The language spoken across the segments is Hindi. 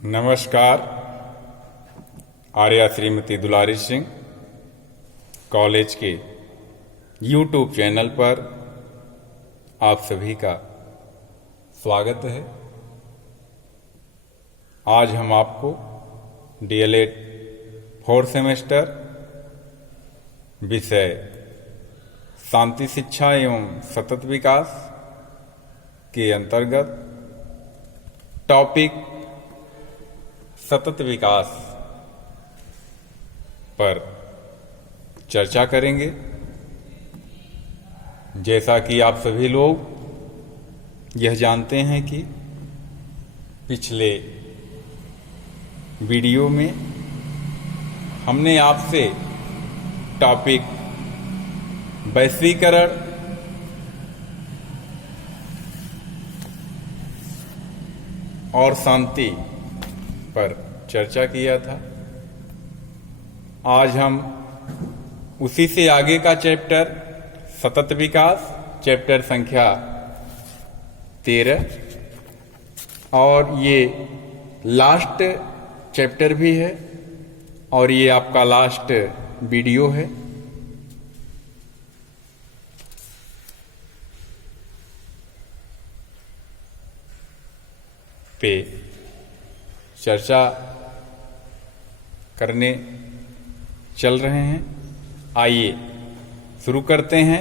नमस्कार। आर्या श्रीमती दुलारी सिंह कॉलेज के यूट्यूब चैनल पर आप सभी का स्वागत है। आज हम आपको डीएलएड 4th सेमेस्टर विषय शांति शिक्षा एवं सतत विकास के अंतर्गत टॉपिक सतत विकास पर चर्चा करेंगे। जैसा कि आप सभी लोग यह जानते हैं कि पिछले वीडियो में हमने आपसे टॉपिक वैश्वीकरण और शांति पर चर्चा किया था। आज हम उसी से आगे का चैप्टर सतत विकास, चैप्टर संख्या 13 और ये लास्ट चैप्टर भी है और ये आपका लास्ट वीडियो है। पे चर्चा करने चल रहे हैं। आइए शुरू करते हैं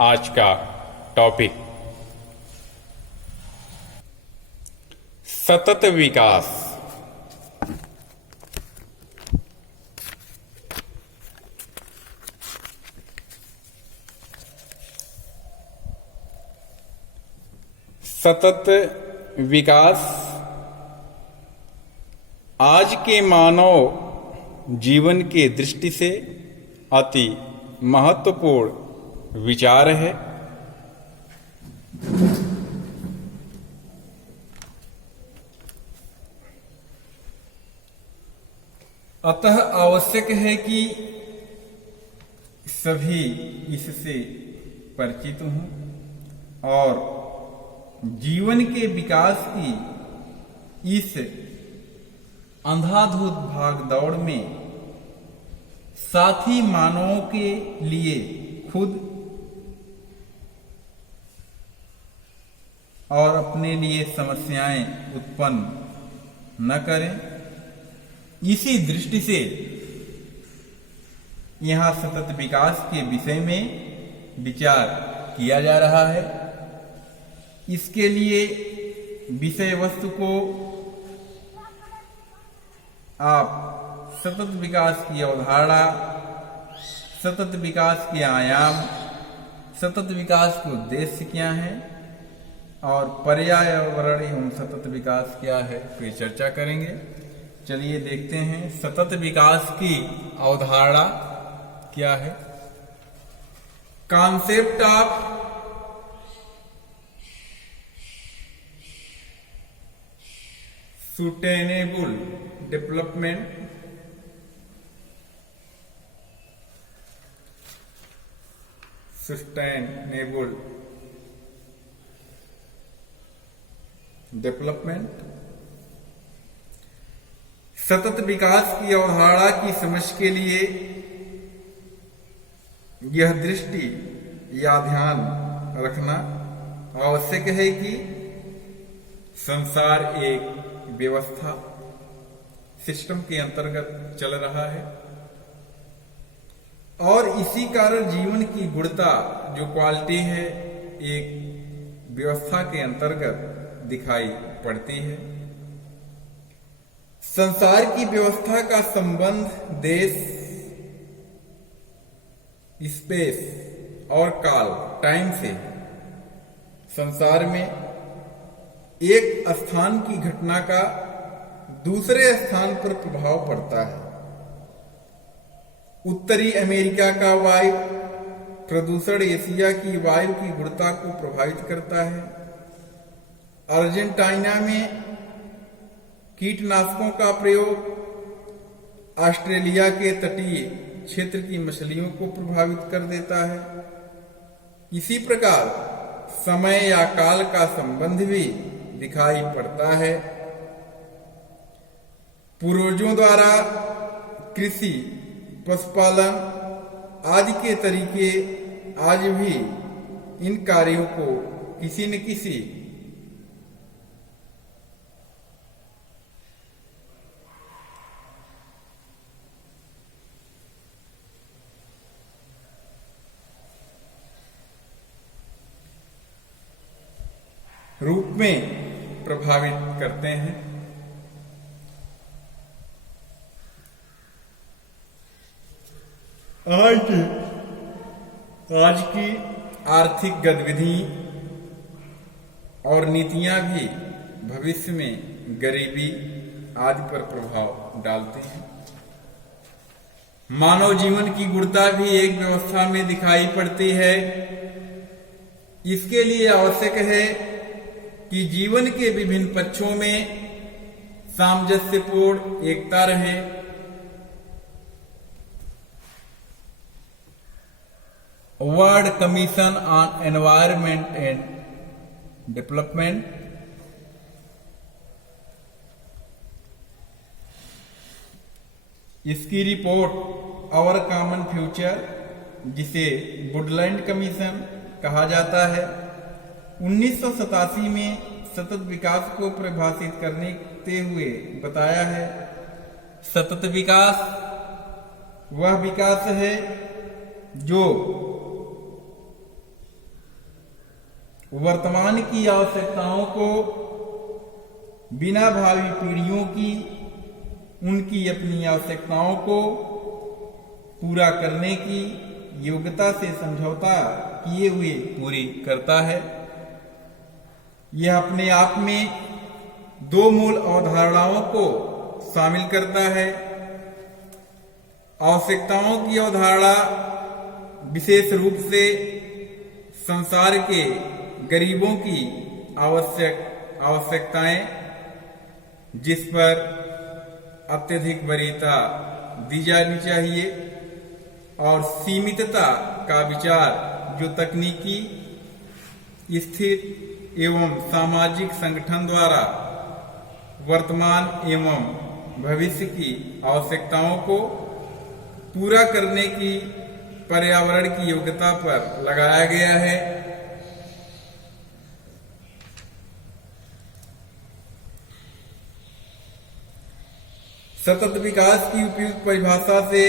आज का टॉपिक सतत विकास। सतत विकास आज के मानव जीवन के दृष्टि से अति महत्वपूर्ण विचार है। अतः आवश्यक है कि सभी इससे परिचित हों और जीवन के विकास की इस अंधाधुंध भाग दौड़ में साथी मानवों के लिए खुद और अपने लिए समस्याएं उत्पन्न न करें। इसी दृष्टि से यहां सतत विकास के विषय में विचार किया जा रहा है। इसके लिए विषय वस्तु को आप सतत विकास की अवधारणा, सतत विकास के आयाम, सतत विकास के उद्देश्य क्या है और पर्यावरण एवं सतत विकास क्या है, फिर चर्चा करेंगे। चलिए देखते हैं सतत विकास की अवधारणा क्या है। कॉन्सेप्ट ऑफ sustainable development सतत विकास की अवधारणा की समझ के लिए यह दृष्टि या ध्यान रखना आवश्यक है कि संसार एक व्यवस्था सिस्टम के अंतर्गत चल रहा है और इसी कारण जीवन की गुणता जो क्वालिटी है एक व्यवस्था के अंतर्गत दिखाई पड़ती है। संसार की व्यवस्था का संबंध देश, स्पेस और काल, टाइम से। संसार में एक स्थान की घटना का दूसरे स्थान पर प्रभाव पड़ता है। उत्तरी अमेरिका का वायु प्रदूषण एशिया की वायु की गुणता को प्रभावित करता है। अर्जेंटीना में कीटनाशकों का प्रयोग ऑस्ट्रेलिया के तटीय क्षेत्र की मछलियों को प्रभावित कर देता है। इसी प्रकार समय या काल का संबंध भी दिखाई पड़ता है। पूर्वजों द्वारा कृषि, पशुपालन आदि के तरीके आज भी इन कार्यों को किसी न किसी रूप में प्रभावित करते हैं। आज की आर्थिक गतिविधि और नीतियां भी भविष्य में गरीबी आदि पर प्रभाव डालते हैं। मानव जीवन की गुणवत्ता भी एक व्यवस्था में दिखाई पड़ती है। इसके लिए आवश्यक है कि जीवन के विभिन्न पक्षों में सामंजस्यपूर्ण एकता रहे। World commission on environment and development इसकी रिपोर्ट आवर कॉमन फ्यूचर, जिसे वुडलैंड कमीशन कहा जाता है, 1987 में सतत विकास को परिभाषित करते हुए बताया है। सतत विकास वह विकास है जो वर्तमान की आवश्यकताओं को बिना भावी पीढ़ियों की उनकी अपनी आवश्यकताओं को पूरा करने की योग्यता से समझौता किए हुए पूरी करता है। यह अपने आप में दो मूल अवधारणाओं को शामिल करता है। आवश्यकताओं की अवधारणा विशेष रूप से संसार के गरीबों की आवश्यकताएं, जिस पर अत्यधिक वरीयता दी जानी चाहिए, और सीमितता का विचार जो तकनीकी, स्थिर एवं सामाजिक संगठन द्वारा वर्तमान एवं भविष्य की आवश्यकताओं को पूरा करने की पर्यावरण की योग्यता पर लगाया गया है। सतत विकास की उपयुक्त परिभाषा से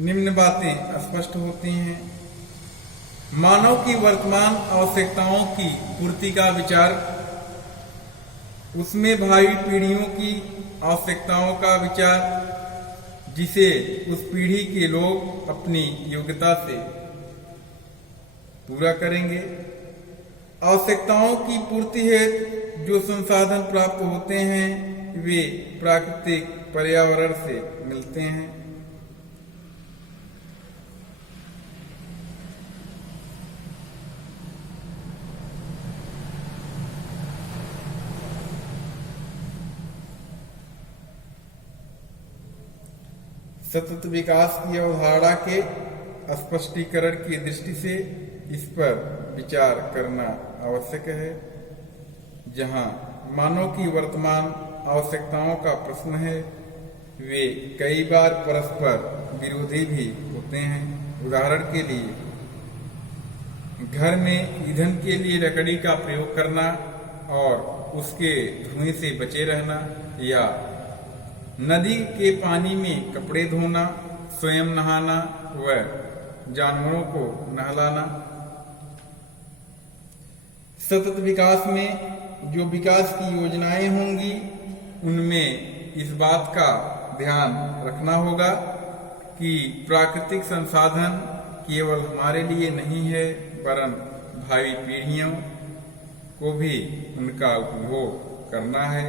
निम्न बातें स्पष्ट होती हैं। मानव की वर्तमान आवश्यकताओं की पूर्ति का विचार, उसमें भावी पीढ़ियों की आवश्यकताओं का विचार, जिसे उस पीढ़ी के लोग अपनी योग्यता से पूरा करेंगे। आवश्यकताओं की पूर्ति है जो संसाधन प्राप्त होते हैं वे प्राकृतिक पर्यावरण से मिलते हैं। सतत विकास की अवधारणा के स्पष्टीकरण की दृष्टि से इस पर विचार करना आवश्यक है। जहां मानव की वर्तमान आवश्यकताओं का प्रश्न है, वे कई बार परस्पर विरोधी भी होते हैं। उदाहरण के लिए, घर में ईंधन के लिए लकड़ी का प्रयोग करना और उसके धुएं से बचे रहना, या नदी के पानी में कपड़े धोना, स्वयं नहाना व जानवरों को नहलाना। सतत विकास में जो विकास की योजनाएं होंगी, उनमें इस बात का ध्यान रखना होगा कि प्राकृतिक संसाधन केवल हमारे लिए नहीं है, वरन भावी पीढ़ियों को भी उनका उपभोग करना है।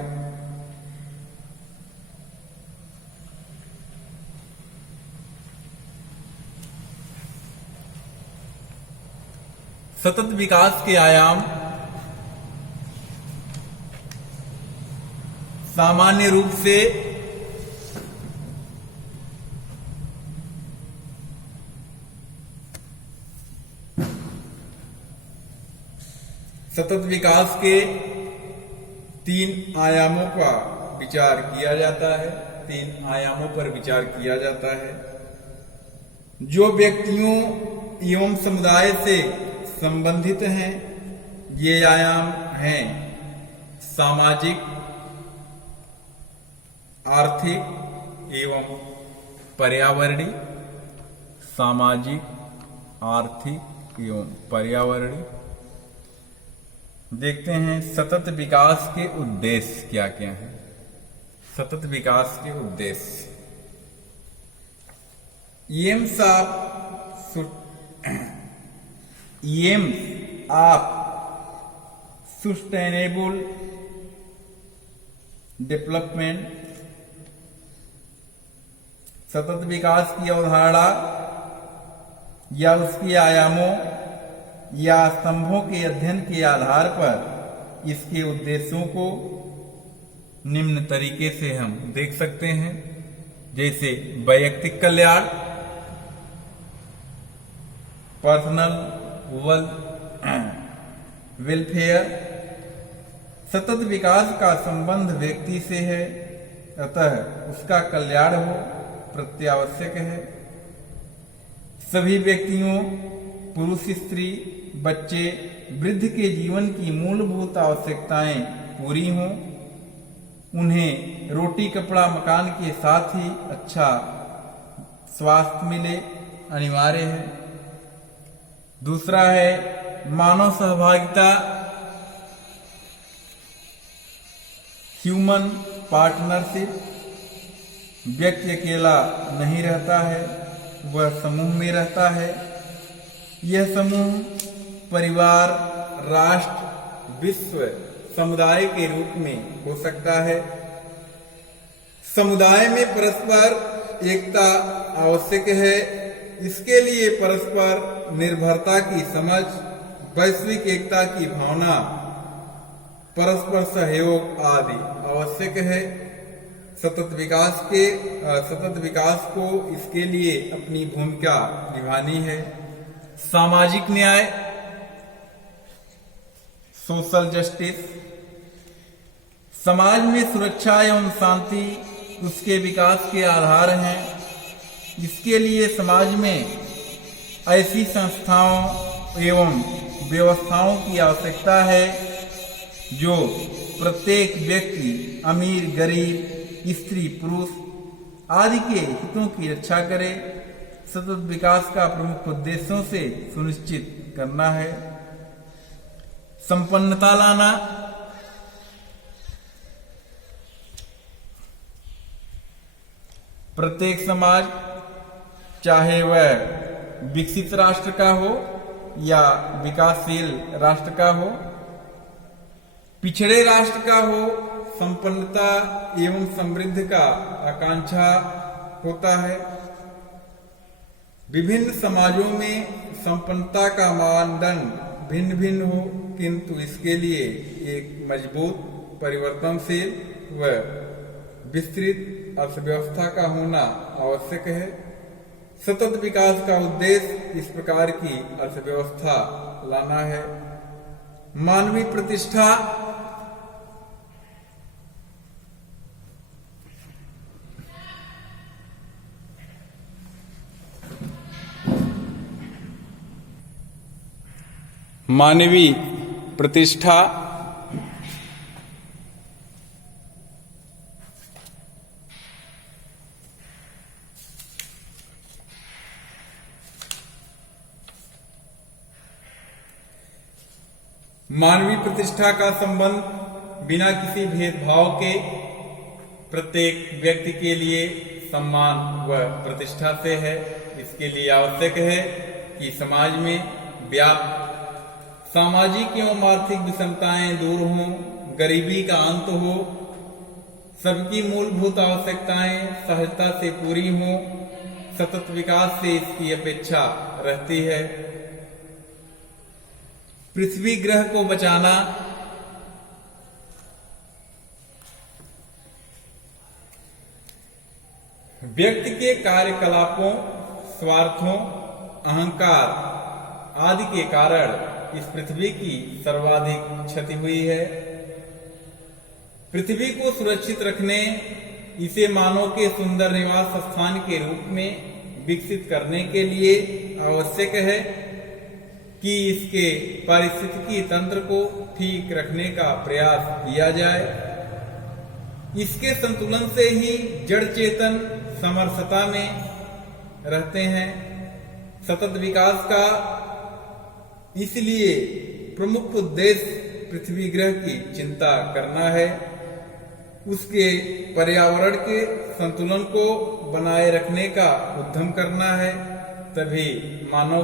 सतत विकास के आयाम सामान्य रूप से सतत विकास के 3 आयामों का विचार किया जाता है, 3 आयामों पर विचार किया जाता है। जो व्यक्तियों एवं समुदाय से संबंधित हैं, ये आयाम हैं सामाजिक, आर्थिक एवं पर्यावरणीय। सामाजिक, आर्थिक एवं पर्यावरणीय। देखते हैं सतत विकास के उद्देश्य क्या क्या हैं। सतत विकास के उद्देश्य एम्स ऑफ सस्टेनेबल डेवलपमेंट। सतत विकास की अवधारणा या उसके आयामों या स्तंभों के अध्ययन के आधार पर इसके उद्देश्यों को निम्न तरीके से हम देख सकते हैं। जैसे वैयक्तिक कल्याण, पर्सनल वेलफेयर। सतत विकास का संबंध व्यक्ति से है, अतः उसका कल्याण हो प्रत्यावश्यक है। सभी व्यक्तियों, पुरुष, स्त्री, बच्चे, वृद्ध के जीवन की मूलभूत आवश्यकताएं पूरी हों। उन्हें रोटी, कपड़ा, मकान के साथ ही अच्छा स्वास्थ्य मिले, अनिवार्य है। दूसरा है मानव सहभागिता, ह्यूमन पार्टनरशिप। व्यक्ति अकेला नहीं रहता है, वह समूह में रहता है। यह समूह परिवार, राष्ट्र, विश्व, समुदाय के रूप में हो सकता है। समुदाय में परस्पर एकता आवश्यक है। इसके लिए परस्पर निर्भरता की समझ, वैश्विक एकता की भावना, परस्पर सहयोग आदि आवश्यक है। सतत विकास को इसके लिए अपनी भूमिका निभानी है। सामाजिक न्याय, सोशल जस्टिस। समाज में सुरक्षा एवं शांति उसके विकास के आधार हैं। इसके लिए समाज में ऐसी संस्थाओं एवं व्यवस्थाओं की आवश्यकता है जो प्रत्येक व्यक्ति, अमीर, गरीब, स्त्री, पुरुष आदि के हितों की रक्षा करे। सतत विकास का प्रमुख उद्देश्यों से सुनिश्चित करना है संपन्नता लाना, प्रत्येक समाज, चाहे वह विकसित राष्ट्र का हो या विकासशील राष्ट्र का हो, पिछड़े राष्ट्र का हो, संपन्नता एवं समृद्धि का आकांक्षा होता है। विभिन्न समाजों में संपन्नता का मानदंड भिन्न भिन्न हो, किंतु इसके लिए एक मजबूत, परिवर्तनशील व विस्तृत अर्थव्यवस्था का होना आवश्यक है। सतत विकास का उद्देश्य इस प्रकार की अर्थव्यवस्था लाना है। मानवीय प्रतिष्ठा, मानवीय प्रतिष्ठा, मानवीय प्रतिष्ठा का संबंध बिना किसी भेदभाव के प्रत्येक व्यक्ति के लिए सम्मान व प्रतिष्ठा से है। इसके लिए आवश्यक है कि समाज में व्याप्त सामाजिक एवं आर्थिक विषमताएं दूर हों, गरीबी का अंत हो, सबकी मूलभूत आवश्यकताएं सहजता से पूरी हों। सतत विकास से इसकी अपेक्षा रहती है। पृथ्वी ग्रह को बचाना, व्यक्ति के कार्यकलापों, स्वार्थों, अहंकार आदि के कारण इस पृथ्वी की सर्वाधिक क्षति हुई है। पृथ्वी को सुरक्षित रखने, इसे मानव के सुंदर निवास स्थान के रूप में विकसित करने के लिए आवश्यक है कि इसके पारिस्थितिकी तंत्र को ठीक रखने का प्रयास किया जाए। इसके संतुलन से ही जड़ चेतन समरसता में रहते हैं। सतत विकास का इसलिए प्रमुख उद्देश्य पृथ्वी ग्रह की चिंता करना है, उसके पर्यावरण के संतुलन को बनाए रखने का उद्यम करना है, तभी मानव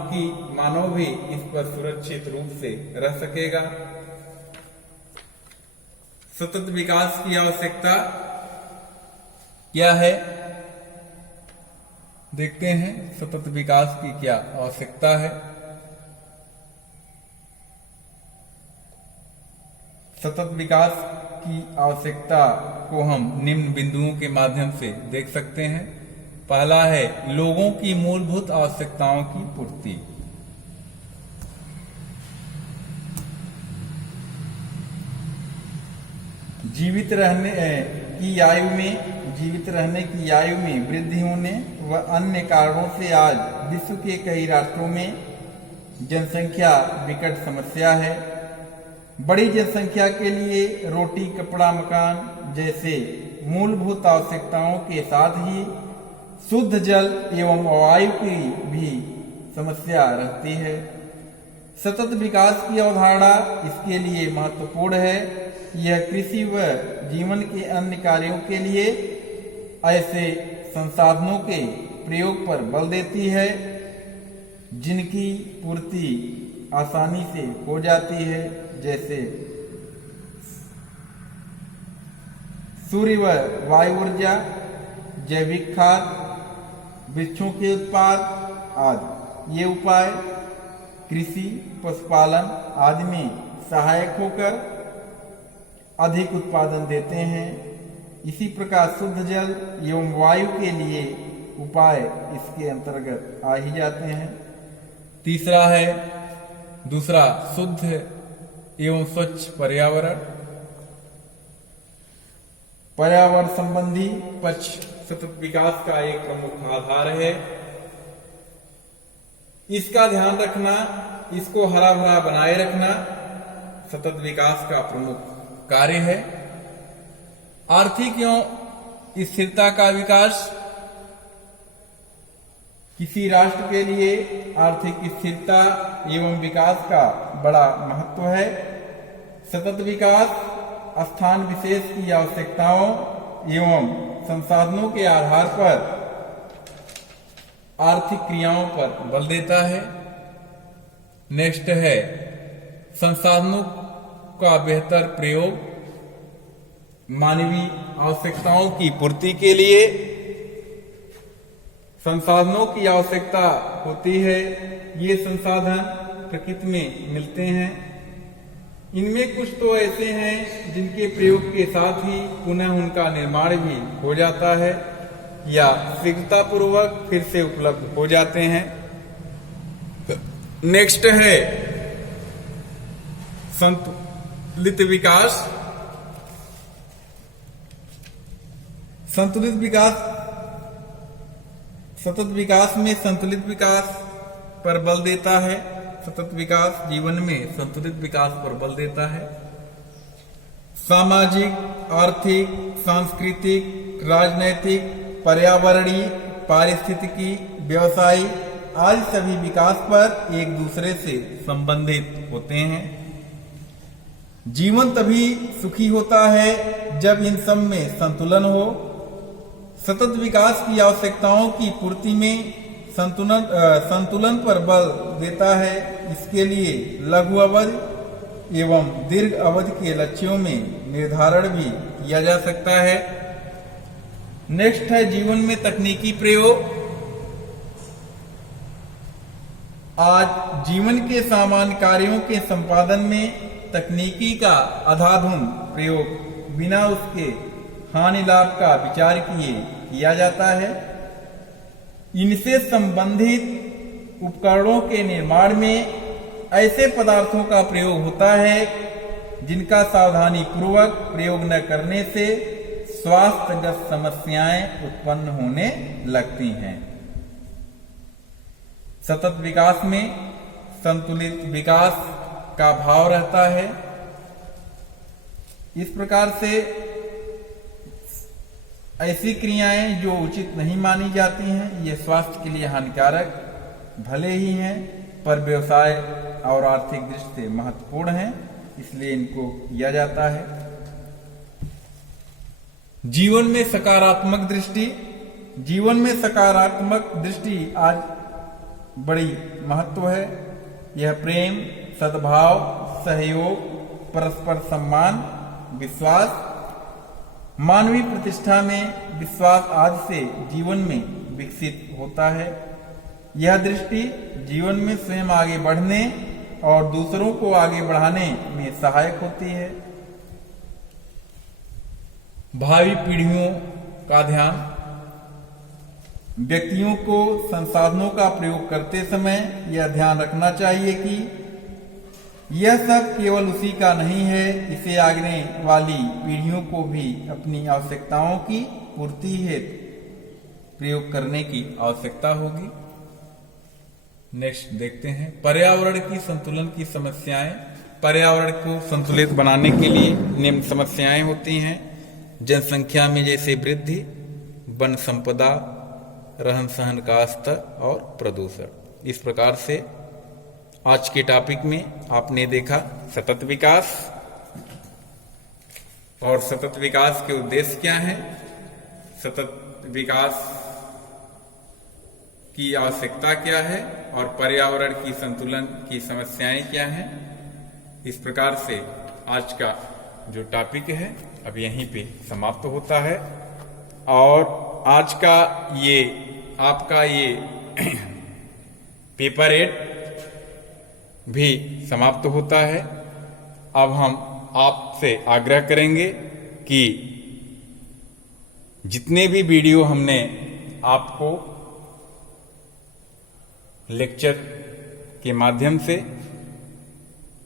भी इस पर सुरक्षित रूप से रह सकेगा। सतत विकास की आवश्यकता क्या है, देखते हैं सतत विकास की क्या आवश्यकता है। सतत विकास की आवश्यकता को हम निम्न बिंदुओं के माध्यम से देख सकते हैं। पहला है लोगों की मूलभूत आवश्यकताओं की पूर्ति। जीवित रहने की आयु में वृद्धि होने व अन्य कारणों से आज विश्व के कई राष्ट्रों में जनसंख्या विकट समस्या है। बड़ी जनसंख्या के लिए रोटी, कपड़ा, मकान जैसे मूलभूत आवश्यकताओं के साथ ही शुद्ध जल एवं वायु की भी समस्या रहती है। सतत विकास की अवधारणा इसके लिए महत्वपूर्ण है। यह कृषि व जीवन के अन्य कार्यों के लिए ऐसे संसाधनों के प्रयोग पर बल देती है जिनकी पूर्ति आसानी से हो जाती है, जैसे सूर्य व वायु ऊर्जा, जैविक खाद, वृक्षों के उत्पाद आदि। ये उपाय कृषि, पशुपालन आदि में सहायक होकर अधिक उत्पादन देते हैं। इसी प्रकार शुद्ध जल एवं वायु के लिए उपाय इसके अंतर्गत आ ही जाते हैं। तीसरा है दूसरा शुद्ध एवं स्वच्छ पर्यावरण। पर्यावरण संबंधी पक्ष सतत विकास का एक प्रमुख आधार है। इसका ध्यान रखना, इसको हरा भरा बनाए रखना सतत विकास का प्रमुख कार्य है। आर्थिक एवं स्थिरता का विकास। किसी राष्ट्र के लिए आर्थिक स्थिरता एवं विकास का बड़ा महत्व है। सतत विकास स्थान विशेष की आवश्यकताओं एवं संसाधनों के आधार पर आर्थिक क्रियाओं पर बल देता है। नेक्स्ट है संसाधनों का बेहतर प्रयोग। मानवीय आवश्यकताओं की पूर्ति के लिए संसाधनों की आवश्यकता होती है। ये संसाधन प्रकृति में मिलते हैं। इनमें कुछ तो ऐसे हैं जिनके प्रयोग के साथ ही पुनः उनका निर्माण भी हो जाता है या शीघ्रतापूर्वक फिर से उपलब्ध हो जाते हैं। नेक्स्ट है संतुलित विकास। संतुलित विकास सतत विकास में संतुलित विकास पर बल देता है। सतत विकास जीवन में संतुलित विकास पर बल देता है। सामाजिक, आर्थिक, सांस्कृतिक, राजनैतिक, पर्यावरणीय, पारिस्थितिकी, व्यवसायी आदि सभी विकास पर एक दूसरे से संबंधित होते हैं। जीवन तभी सुखी होता है जब इन सब में संतुलन हो। सतत विकास की आवश्यकताओं की पूर्ति में संतुलन पर बल देता है। इसके लिए लघु अवधि एवं दीर्घ अवधि के लक्ष्यों में निर्धारण भी किया जा सकता है। नेक्स्ट है जीवन में तकनीकी प्रयोग। आज जीवन के सामान्य कार्यों के संपादन में तकनीकी का अंधाधुंध प्रयोग बिना उसके हानि लाभ का विचार किए किया जाता है। इनसे संबंधित उपकरणों के निर्माण में ऐसे पदार्थों का प्रयोग होता है जिनका सावधानी पूर्वक प्रयोग न करने से स्वास्थ्यगत समस्याएं उत्पन्न होने लगती हैं। सतत विकास में संतुलित विकास का भाव रहता है। इस प्रकार से ऐसी क्रियाएं जो उचित नहीं मानी जाती हैं, ये स्वास्थ्य के लिए हानिकारक भले ही हैं, पर व्यवसाय और आर्थिक दृष्टि से महत्वपूर्ण हैं, इसलिए इनको किया जाता है। जीवन में सकारात्मक दृष्टि। जीवन में सकारात्मक दृष्टि आज बड़ी महत्व है। यह प्रेम, सद्भाव, सहयोग, परस्पर सम्मान, विश्वास, मानवीय प्रतिष्ठा में विश्वास आदि से जीवन में विकसित होता है। यह दृष्टि जीवन में स्वयं आगे बढ़ने और दूसरों को आगे बढ़ाने में सहायक होती है। भावी पीढ़ियों का ध्यान। व्यक्तियों को संसाधनों का प्रयोग करते समय यह ध्यान रखना चाहिए कि यह सब केवल उसी का नहीं है, इसे आगे वाली पीढ़ियों को भी अपनी आवश्यकताओं की पूर्ति हेतु प्रयोग करने की आवश्यकता होगी। नेक्स्ट देखते हैं पर्यावरण की संतुलन की समस्याएं। पर्यावरण को संतुलित बनाने के लिए निम्न समस्याएं होती हैं। जनसंख्या में जैसे वृद्धि, वन संपदा, रहन सहन का स्तर और प्रदूषण। इस प्रकार से आज के टॉपिक में आपने देखा सतत विकास और सतत विकास के उद्देश्य क्या हैं, सतत विकास की आवश्यकता क्या है और पर्यावरण की संतुलन की समस्याएं क्या हैं। इस प्रकार से आज का जो टॉपिक है अब यहीं पे समाप्त होता है और आज का ये आपका ये पेपर 8 भी समाप्त होता है। अब हम आपसे आग्रह करेंगे कि जितने भी वीडियो हमने आपको लेक्चर के माध्यम से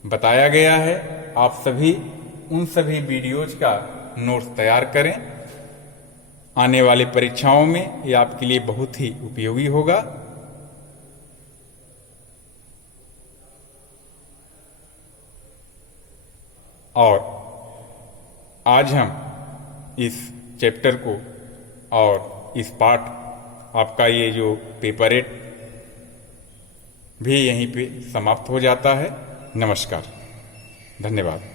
बताया गया है, आप सभी उन सभी वीडियोज का नोट्स तैयार करें। आने वाली परीक्षाओं में ये आपके लिए बहुत ही उपयोगी होगा। और आज हम इस चैप्टर को और इस पाठ आपका ये जो पेपर 8 भी यहीं पे समाप्त हो जाता है। नमस्कार, धन्यवाद।